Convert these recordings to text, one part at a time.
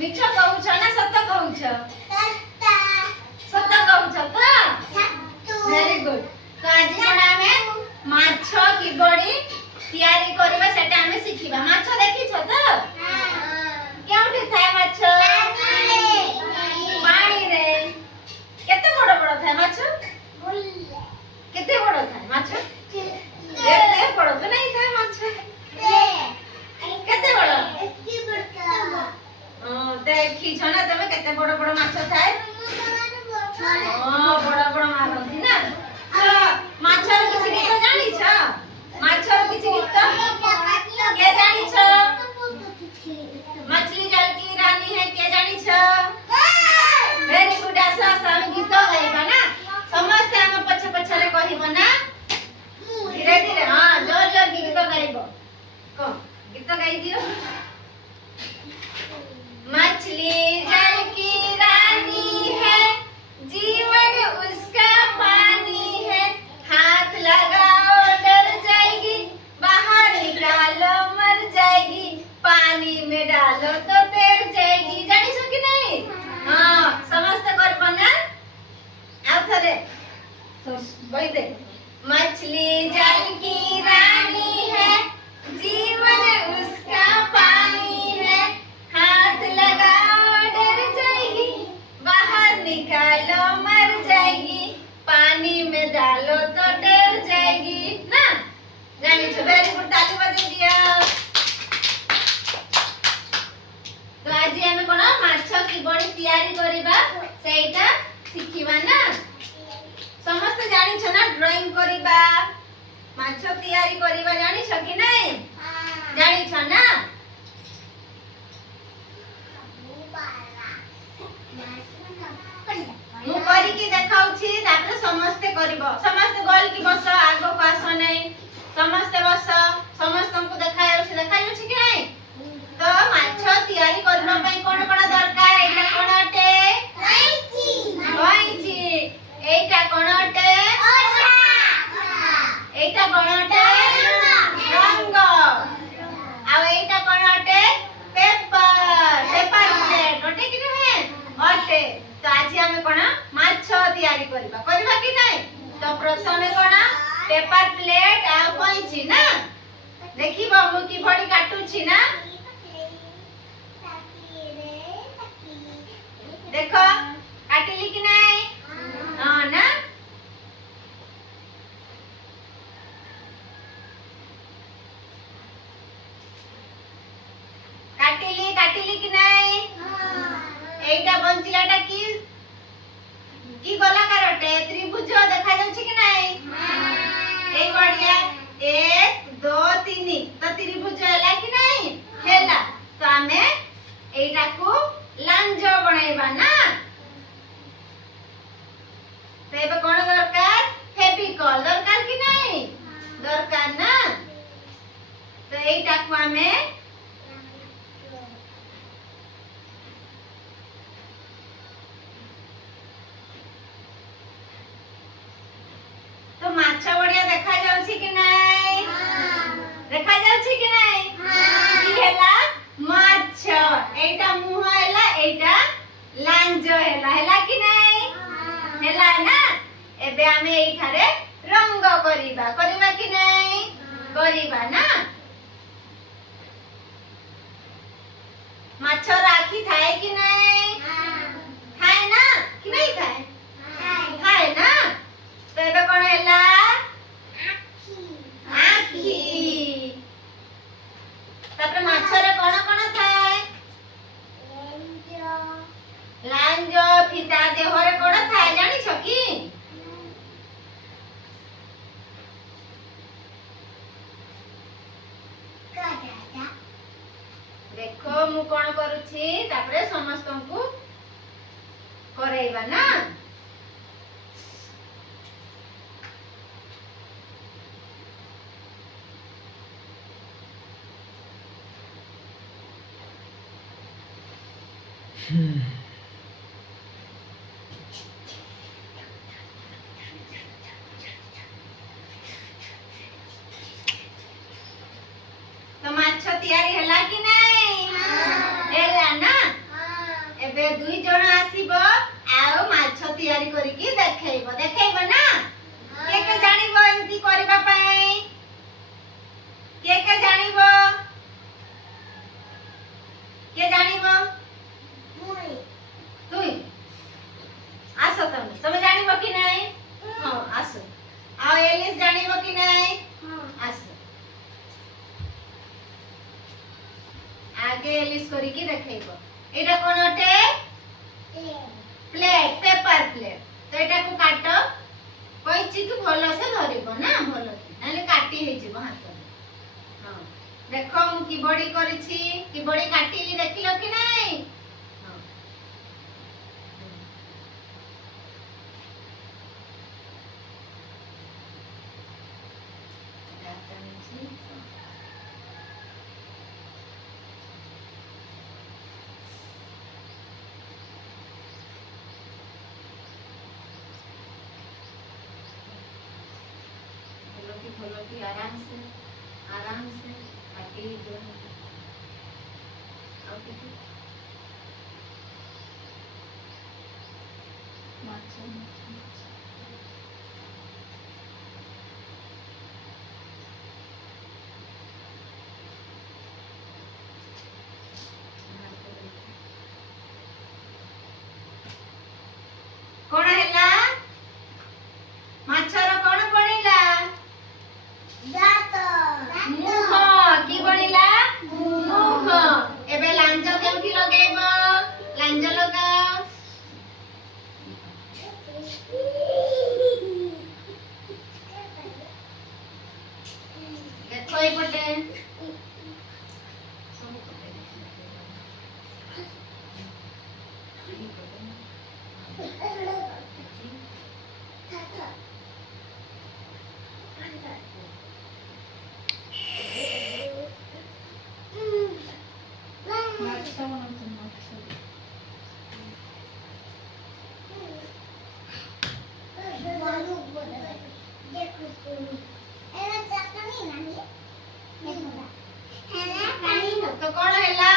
मीठो कहू छ ना सत्य कहू छ सत्य कहू छ तो वेरी गुड तो आज कोन हमें माछ की बड़ी तैयारी करबा सेटा हमें सिखिबा माछ देखि छ तो केउठी थाय माछ पानी रे केते बड़ बड़ थाय माछ केते बड़ थाय माछ केते बड़ तो नहीं थाय माछ केते बड़ देखी छ ना तमे केते बड़ बड़ माछ थाय बड़ बड़ मारती ना माछर किछि गीत जानि छ माछर किछि गीत के जानि छ मछली जल की रानी है के जानि छ वेरी गुड आसा हम गीत गाइबा ना समस्त हम पछ पछ रे कहिबो ना धीरे धीरे हां जोर जोर गीत गाइबो को गीत गाइ दियो मछली जल की रानी है जीवन उसका पानी है हाथ लगाओ डर जाएगी बाहर निकालो मर जाएगी पानी में डालो तो तैर जाएगी जानी छो कि नहीं हां समस्त करबो ना आ थरे तो बई दे मछली जल की रानी है जीवन उसका पानी है हाथ लगाओ डर जाएगी बाहर निकालो मर जाएगी पानी में डालो तो डर जाएगी ना जानी छो वेरी गुड ताली बजाई दिया तो आज हमें कोन माछ की बड़ी तैयारी करबा सेटा सिखिबा ना समस्त जानी छ ना ड्राइंग करबा माछ तैयारी करबा जानी छ कि नहीं जानी छ ना मु करी की देखाउ छी तापर समस्त करबो समस्त गोल की बस आगो पास नहीं समस्त बस समस्त को देखायो छी कि नहीं तो माछ तैयारी करबा पई कोन कोन दरकार एटा कोन अटे गईची एटा कोन अटे एटा कोन अटे रंग आ एटा कोन अटे पेपर प्लेट अटे कि नहीं अटे तो आज हमें कोन माछ तैयारी करबा कि नहीं तो प्रथमे कोन पेपर प्लेट आ गईची ना देखिबो मु की बड़ी काटू छी ना देखो काटिली कि नहीं हां ना काटिली कि नहीं एटा बंचिलाटा की गोलाकारटे त्रिभुज देखा जाउछि कि नहीं ए बढ़िया 1 2 3 तो त्रिभुज हैला कि नहीं हैला तो हमें एटा को लांज बनाइबा ना तेबे कोन दरकार फेविकॉल दरकार कि नहीं दरकार ना तो एटा को हमें तो माछा बढ़िया देखा जाउछि कि नहीं देखा जाउछि कि नहीं ई हैला माछ एटा मुह हैला एटा लांज हैला कि नहीं हैला ना एबे हमें एई थारे रंग करिबा कि नहीं करिबा ना माछ राखी थाए कि नहीं थाए ना कि नहीं थाए थाए ना तो एबे कोन हैला आखी तापर माछरे कोन कोन थाए लांज फिता देहरे कोन थाए जानि छ कि देखो मु कोन करूछि तापर समस्त को करैबा ना तो माछ तैयारी हैला कि नहीं हैला ना एटा कोन अटे प्लेट पेपर प्लेट तो एटा को काटो कइची तू भलो से धरिबो ना भलो नाले काटी हे जिवो हाथ हां देखो मु की बड़ी करिछि की बड़ी काटिली देखिलो कि नहीं हां बोलो कि आराम से काटी दो और किसी माछा कोण हैला माछर कोण पडिला मुह की बनिला मुह एबे लांज केउठी लगेबो लांज लगाओ देखो ए पटे सब पटे तो कौन हैला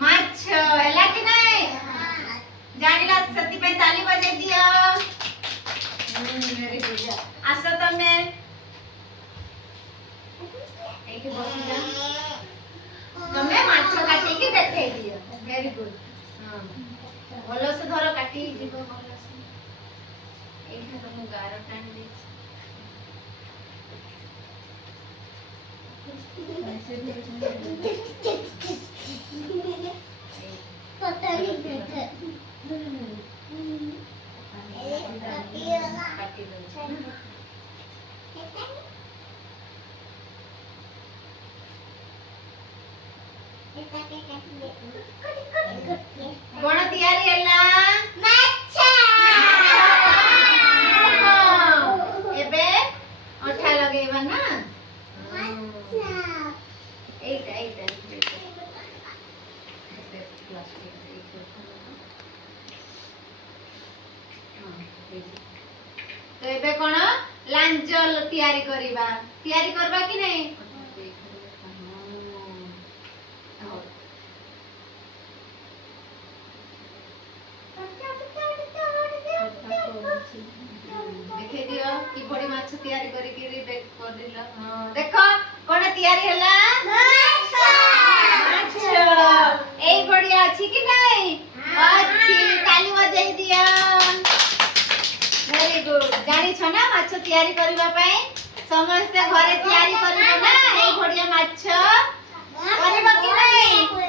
माछ हैला कि नहीं जानिला सती पे ताली बजे दियो वेरी गुड आसो तमे एके बसी जा तमे माछ काटी के देखे दियो वेरी गुड हां भलो से धरो काटी जीवो भलो से एखा तो मु गारो टाणी दे पता नहीं बेटा काटी दो कोण तयारी हैला माछा एबे ओठा लगेबा ना माछा एटा प्लास्टिक तो एबे कोन लांजल तयारी करबा कि नहीं देखे दियो की बड़ी माछ तयारी करी के देख कर दिला हां देखो कोन तयारी हैला माछ एई बढ़िया अछि कि नहीं अछि ताली बजाई दियो वेरी गुड जानि छ ना माछ तयारी करबा पई समस्त घरे तयारी करबो ना एई बढ़िया माछ करबो कि नहीं